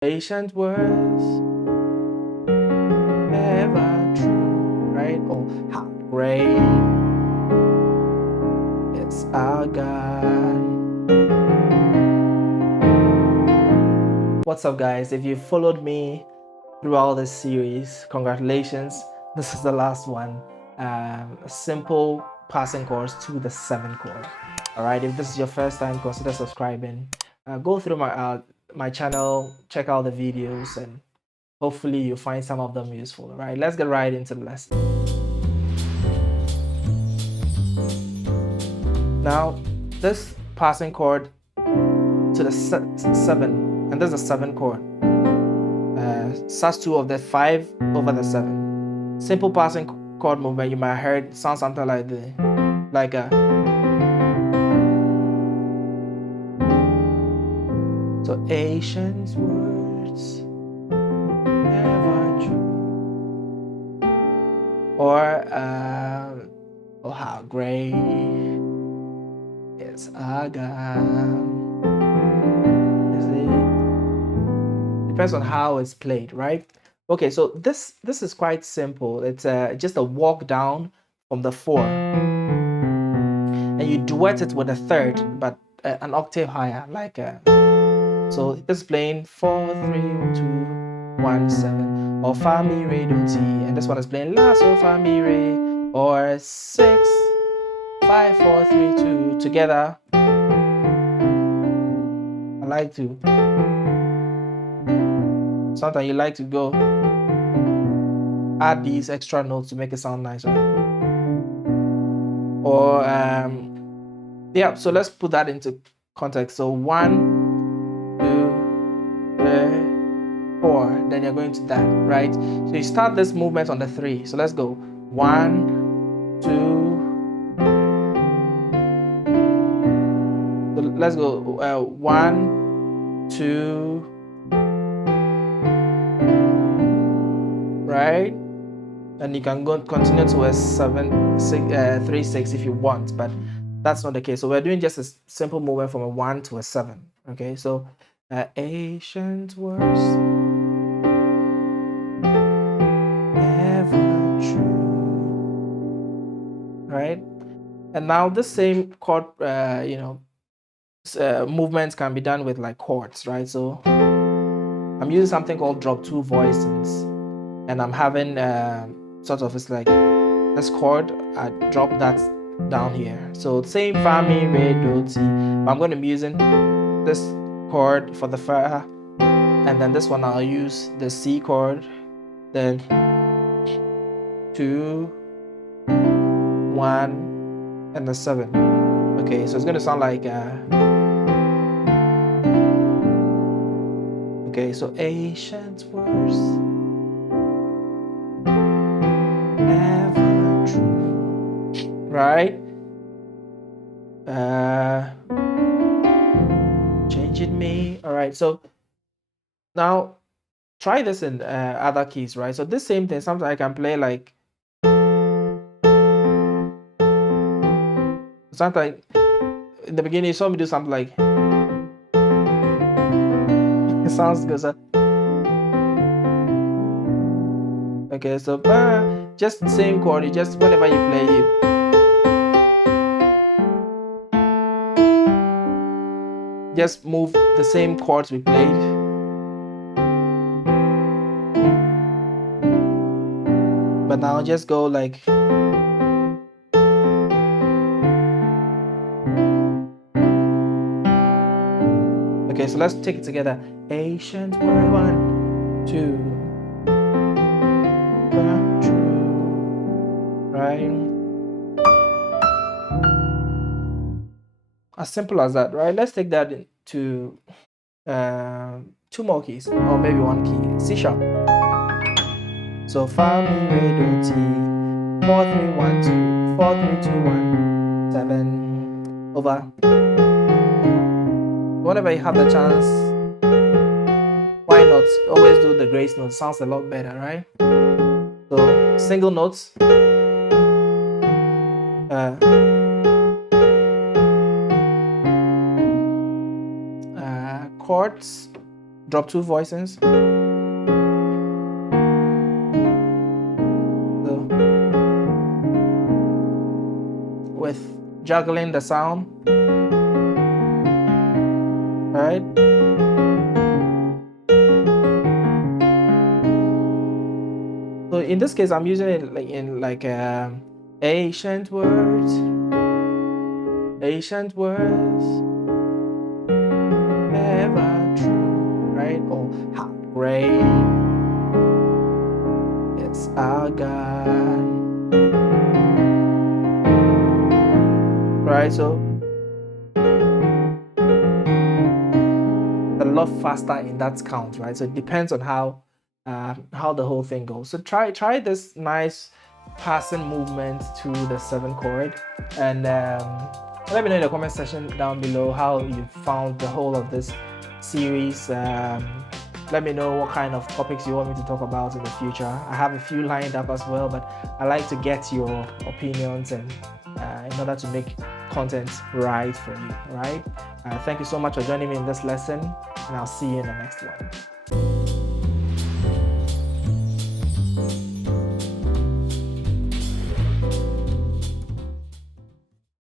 Patient words, ever true, right? Oh, how great is our God. What's up, guys? If you followed me throughout this series, congratulations. This is the last one. Simple passing chords to the 7th chord. All right, if this is your first time, consider subscribing. Go through my channel, check out the videos, and hopefully you'll find some of them useful. All right, let's get right into the lesson. Now, this passing chord to the 7, and this is a 7 chord. sus2 of the 5 over the 7. Simple passing chord movement, you might have heard sound something like the so Asians words ever true, or oh how great is our God. Depends on how it's played, right? Okay, so this is quite simple. It's just a walk down from the 4, and you duet it with a 3rd, but an octave higher, like so this is playing 4 3 2 1 7, or fa mi re do ti, and this one is playing la so fa mi re, or 6 5 4 3 2 together. I like to. Sometimes you like to go add these extra notes to make it sound nicer. Or yeah, so let's put that into context. So 1 2 3 4, then you're going to that, right? So you start this movement on the 3. So let's go 1 2. So let's go 1 2, right? And you can go continue to a 7 6 3 6 if you want, but that's not the case. So we're doing just a simple movement from a 1 to a 7. Okay, so ancient words ever true, right? And now the same chord movements can be done with like chords, right? So I'm using something called drop 2 voicings, and I'm having sort of, it's like this chord, I drop that down here. So same fa mi re do ti, but I'm going to be using this chord for the fa, and then this one I'll use the C chord, then 2 1 and the 7. Okay, so it's going to sound like okay, so ancient words ever true, right? Changing me. All right, so now try this in other keys, right? So this same thing, sometimes I can play like, sometimes in the beginning you saw me do something like it sounds good. So, okay, so just the same chord, you just whenever you play it, just move the same chords we played. But now just go like, okay, so let's take it together. Ancient word 1 2 true, right? As simple as that, right? Let's take that into 2 more keys, or maybe 1 key. C sharp. So fa mi re do ti, 4 3 1 2 4 3 2 1 7 over. Whenever you have the chance, why not always do the grace note? Sounds a lot better, right? So single notes, chords, drop 2 voicings. So, with juggling the sound, right? So in this case, I'm using it in ancient words, ever true, right? Or how great is our God, right? So a lot faster in that count, right? So it depends on how the whole thing goes. So try this nice passing movement to the 7th chord, and let me know in the comment section down below how you found the whole of this series. Let me know what kind of topics you want me to talk about in the future. I have a few lined up as well, but I like to get your opinions and in order to make content right for you, right? Thank you so much for joining me in this lesson, and I'll see you in the next one.